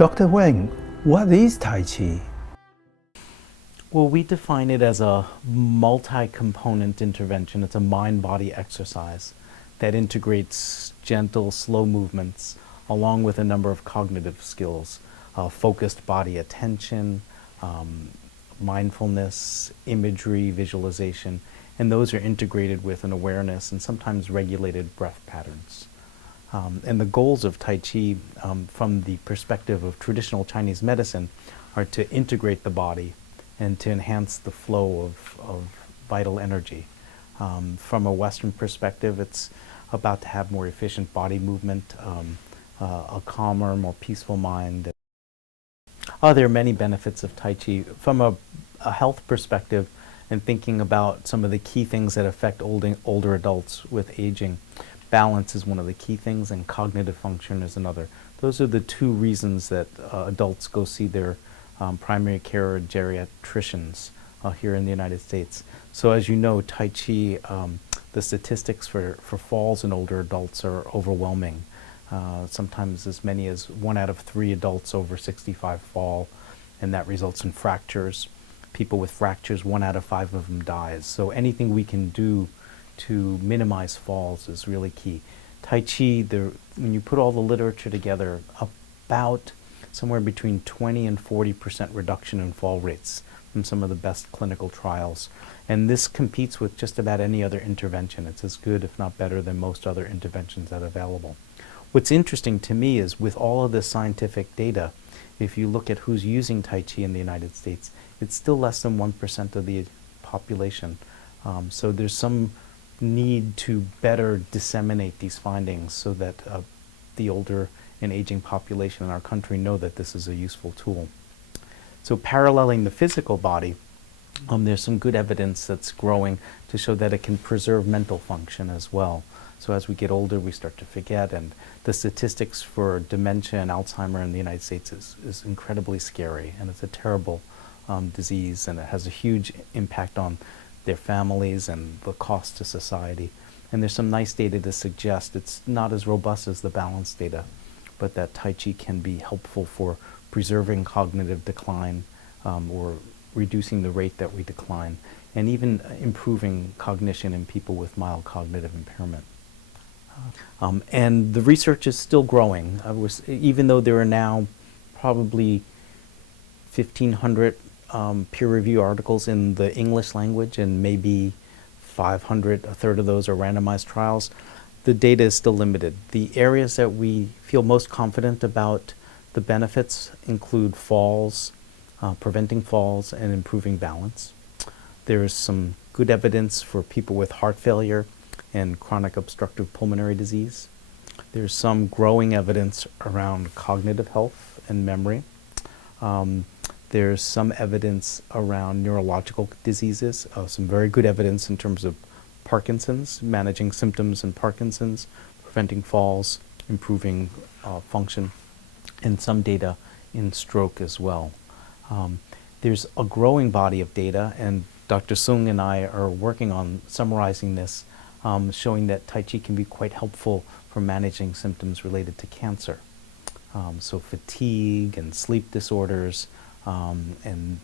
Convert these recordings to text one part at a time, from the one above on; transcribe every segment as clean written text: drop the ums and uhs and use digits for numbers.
Dr. Wang, what is Tai Chi? Well, we define it as a multi-component intervention. It's a mind-body exercise that integrates gentle, slow movements along with a number of cognitive skills, focused body attention, mindfulness, imagery, visualization, and those are integrated with an awareness and sometimes regulated breath patterns. And the goals of Tai Chi, from the perspective of traditional Chinese medicine, are to integrate the body and to enhance the flow of vital energy. From a Western perspective, it's about to have more efficient body movement, a calmer, more peaceful mind. There are many benefits of Tai Chi. From a health perspective, and thinking about some of the key things that affect older adults with aging, balance is one of the key things, and cognitive function is another. Those are the two reasons that adults go see their primary care or geriatricians here in the United States. So as you know, Tai Chi, the statistics for falls in older adults are overwhelming. Sometimes as many as 1 out of 3 adults over 65 fall, and that results in fractures. People with fractures, 1 out of 5 of them dies. So anything we can do to minimize falls is really key. Tai Chi, when you put all the literature together, about somewhere between 20 and 40% reduction in fall rates from some of the best clinical trials. And this competes with just about any other intervention. It's as good, if not better, than most other interventions that are available. What's interesting to me is with all of this scientific data, if you look at who's using Tai Chi in the United States, it's still less than 1% of the population. So there's some need to better disseminate these findings so that the older and aging population in our country know that this is a useful tool. So paralleling the physical body, there's some good evidence that's growing to show that it can preserve mental function as well. So as we get older, we start to forget, and the statistics for dementia and Alzheimer in the United States is incredibly scary, and it's a terrible disease, and it has a huge impact on their families and the cost to society. And there's some nice data to suggest it's not as robust as the balance data, but that Tai Chi can be helpful for preserving cognitive decline or reducing the rate that we decline, and even improving cognition in people with mild cognitive impairment. And the research is still growing. Even though there are now probably 1,500 peer-reviewed articles in the English language, and maybe 500, a third of those are randomized trials, the data is still limited. The areas that we feel most confident about the benefits include falls, preventing falls, and improving balance. There is some good evidence for people with heart failure and chronic obstructive pulmonary disease. There's some growing evidence around cognitive health and memory. There's some evidence around neurological diseases, some very good evidence in terms of Parkinson's, managing symptoms in Parkinson's, preventing falls, improving function, and some data in stroke as well. There's a growing body of data, and Dr. Sung and I are working on summarizing this, showing that Tai Chi can be quite helpful for managing symptoms related to cancer. So fatigue and sleep disorders and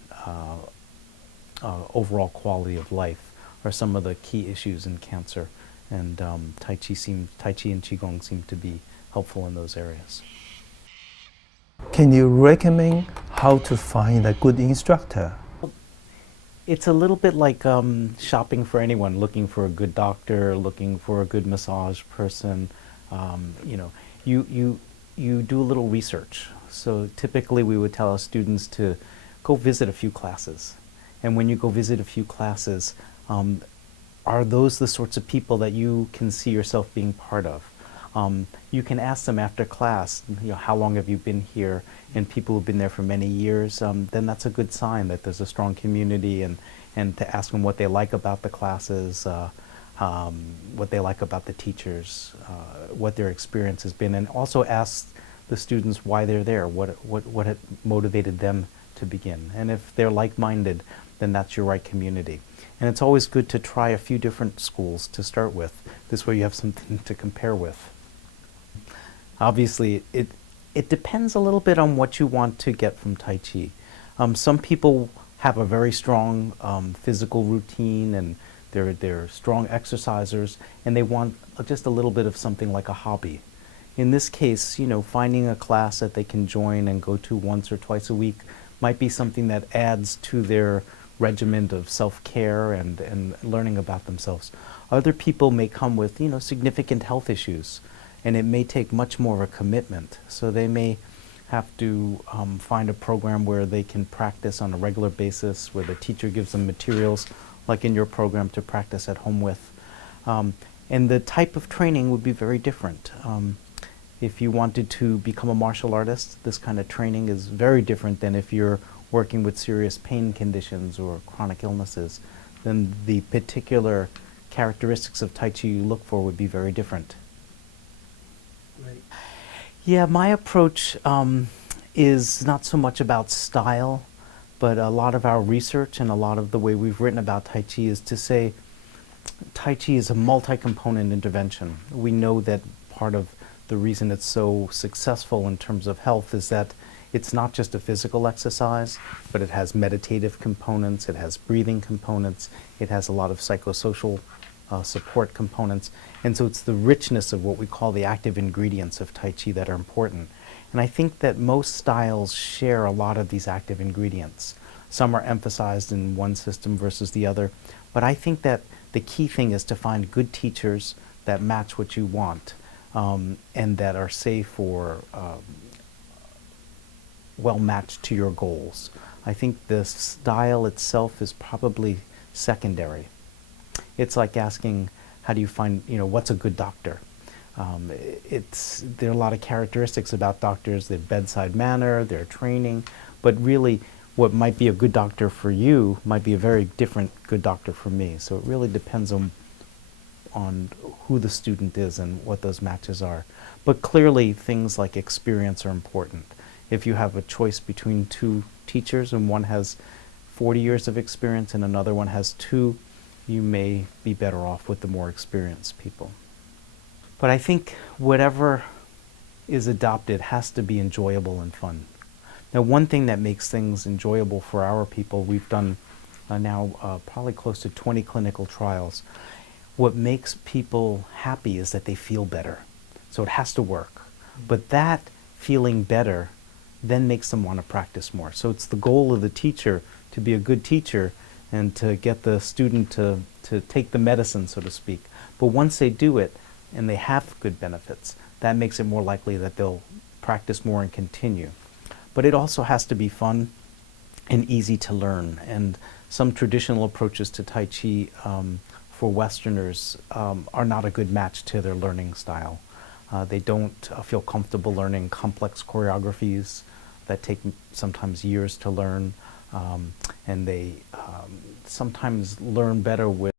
overall quality of life are some of the key issues in cancer, and Tai Chi and Qigong seem to be helpful in those areas. Can you recommend how to find a good instructor? It's a little bit like shopping for anyone, looking for a good doctor, looking for a good massage person. You do a little research. So typically we would tell our students to go visit a few classes. And when you go visit a few classes, are those the sorts of people that you can see yourself being part of? You can ask them after class, how long have you been here? And people who've been there for many years, then that's a good sign that there's a strong community, and to ask them what they like about the classes, what they like about the teachers, what their experience has been, and also ask the students why they're there, what had motivated them to begin. And if they're like-minded, then that's your right community. And it's always good to try a few different schools to start with. This way you have something to compare with. Obviously, It depends a little bit on what you want to get from Tai Chi. Some people have a very strong physical routine, and they're strong exercisers, and they want just a little bit of something like a hobby. In this case, finding a class that they can join and go to once or twice a week might be something that adds to their regimen of self-care and learning about themselves. Other people may come with, significant health issues, and it may take much more of a commitment. So they may have to find a program where they can practice on a regular basis, where the teacher gives them materials, like in your program, to practice at home with. And the type of training would be very different. If you wanted to become a martial artist, this kind of training is very different than if you're working with serious pain conditions or chronic illnesses. Then the particular characteristics of Tai Chi you look for would be very different. Right. Yeah, my approach is not so much about style, but a lot of our research and a lot of the way we've written about Tai Chi is to say Tai Chi is a multi-component intervention. We know that part of the reason it's so successful in terms of health is that it's not just a physical exercise, but it has meditative components, it has breathing components, it has a lot of psychosocial support components. And so it's the richness of what we call the active ingredients of Tai Chi that are important. And I think that most styles share a lot of these active ingredients. Some are emphasized in one system versus the other. But I think that the key thing is to find good teachers that match what you want, and that are safe or well matched to your goals. I think the style itself is probably secondary. It's like asking, how do you find, what's a good doctor? There are a lot of characteristics about doctors, their bedside manner, their training, but really what might be a good doctor for you might be a very different good doctor for me. So it really depends on who the student is and what those matches are. But clearly things like experience are important. If you have a choice between two teachers and one has 40 years of experience and another one has 2, you may be better off with the more experienced people. But I think whatever is adopted has to be enjoyable and fun. Now, one thing that makes things enjoyable for our people, we've done now probably close to 20 clinical trials. What makes people happy is that they feel better. So it has to work. But that feeling better then makes them want to practice more. So it's the goal of the teacher to be a good teacher and to get the student to take the medicine, so to speak. But once they do it and they have good benefits, that makes it more likely that they'll practice more and continue. But it also has to be fun and easy to learn. And some traditional approaches to Tai Chi for Westerners are not a good match to their learning style. They don't feel comfortable learning complex choreographies that take sometimes years to learn. And they sometimes learn better with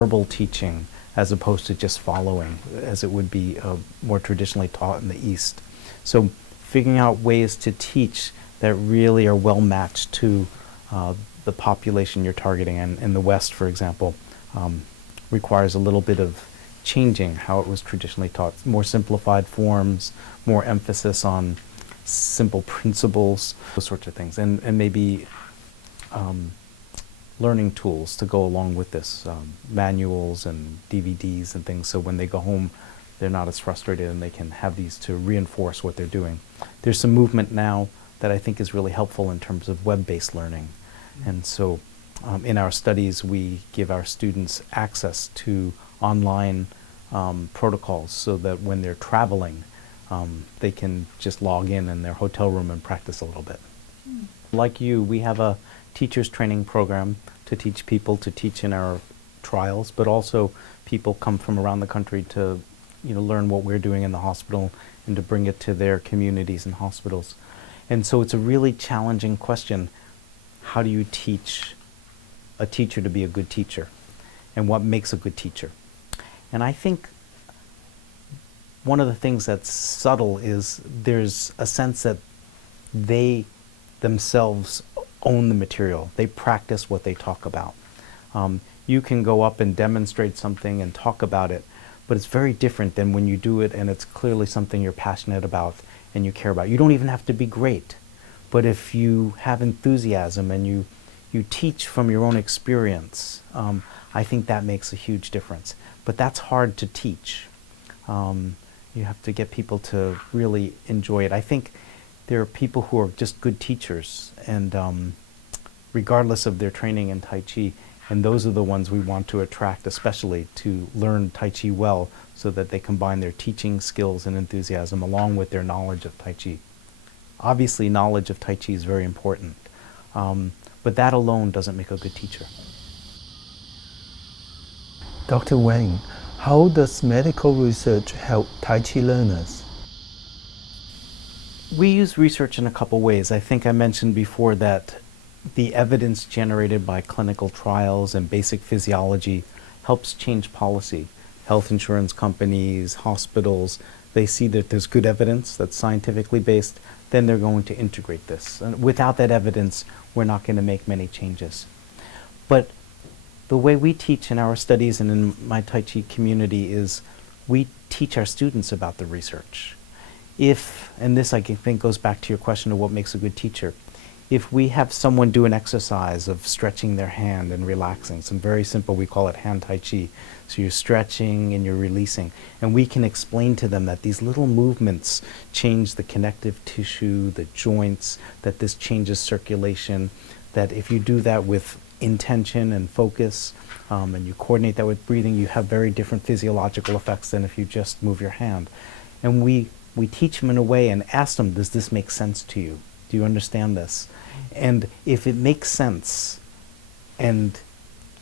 verbal teaching as opposed to just following, as it would be more traditionally taught in the East. So figuring out ways to teach that really are well matched to the population you're targeting. And in the West, for example, requires a little bit of changing how it was traditionally taught. More simplified forms, more emphasis on simple principles, those sorts of things. And maybe learning tools to go along with this, manuals and DVDs and things, so when they go home they're not as frustrated and they can have these to reinforce what they're doing. There's some movement now that I think is really helpful in terms of web-based learning. And so in our studies we give our students access to online protocols so that when they're traveling they can just log in their hotel room and practice a little bit. Like you, we have a teachers training program to teach people to teach in our trials, but also people come from around the country to learn what we're doing in the hospital and to bring it to their communities and hospitals. And so it's a really challenging question. How do you teach a teacher to be a good teacher? And what makes a good teacher? And I think one of the things that's subtle is there's a sense that they themselves own the material. They practice what they talk about. You can go up and demonstrate something and talk about it, but it's very different than when you do it and it's clearly something you're passionate about and you care about. You don't even have to be great, but if you have enthusiasm and you teach from your own experience, I think that makes a huge difference. But that's hard to teach. You have to get people to really enjoy it. I think there are people who are just good teachers, and regardless of their training in Tai Chi, and those are the ones we want to attract, especially to learn Tai Chi well, so that they combine their teaching skills and enthusiasm along with their knowledge of Tai Chi. Obviously, knowledge of Tai Chi is very important, but that alone doesn't make a good teacher. Dr. Wang, how does medical research help Tai Chi learners? We use research in a couple ways. I think I mentioned before that the evidence generated by clinical trials and basic physiology helps change policy. Health insurance companies, hospitals, they see that there's good evidence that's scientifically based, then they're going to integrate this. And without that evidence, we're not going to make many changes. But the way we teach in our studies and in my Tai Chi community is we teach our students about the research. And this I think goes back to your question of what makes a good teacher, if we have someone do an exercise of stretching their hand and relaxing, some very simple, we call it hand Tai Chi. So you're stretching and you're releasing. And we can explain to them that these little movements change the connective tissue, the joints, that this changes circulation, that if you do that with intention and focus, and you coordinate that with breathing, you have very different physiological effects than if you just move your hand. And we teach them in a way and ask them, does this make sense to you? Do you understand this? And if it makes sense, and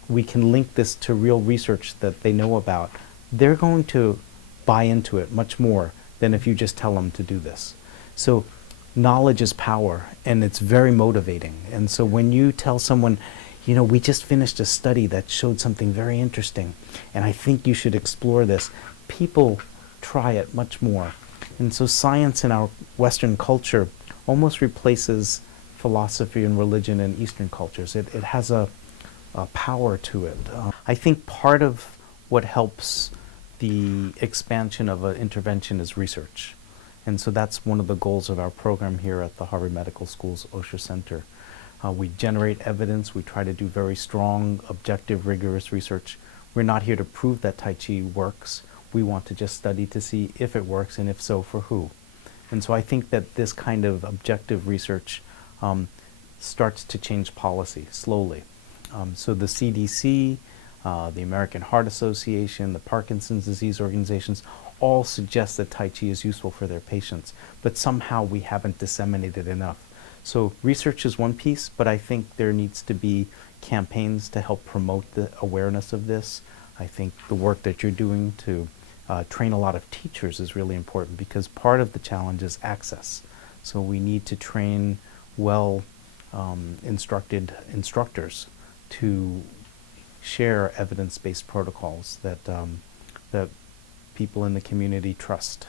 we can link this to real research that they know about, they're going to buy into it much more than if you just tell them to do this. So knowledge is power, and it's very motivating. And so when you tell someone, you know, we just finished a study that showed something very interesting, and I think you should explore this, people try it much more. And so science in our Western culture almost replaces philosophy and religion in Eastern cultures. It has a power to it. I think part of what helps the expansion of an intervention is research. And so that's one of the goals of our program here at the Harvard Medical School's Osher Center. We generate evidence. We try to do very strong, objective, rigorous research. We're not here to prove that Tai Chi works. We want to just study to see if it works, and if so, for who. And so I think that this kind of objective research starts to change policy slowly. So the CDC, the American Heart Association, the Parkinson's disease organizations all suggest that Tai Chi is useful for their patients, but somehow we haven't disseminated enough. So research is one piece, but I think there needs to be campaigns to help promote the awareness of this. I think the work that you're doing to train a lot of teachers is really important, because part of the challenge is access. So we need to train well instructed instructors to share evidence-based protocols that that people in the community trust.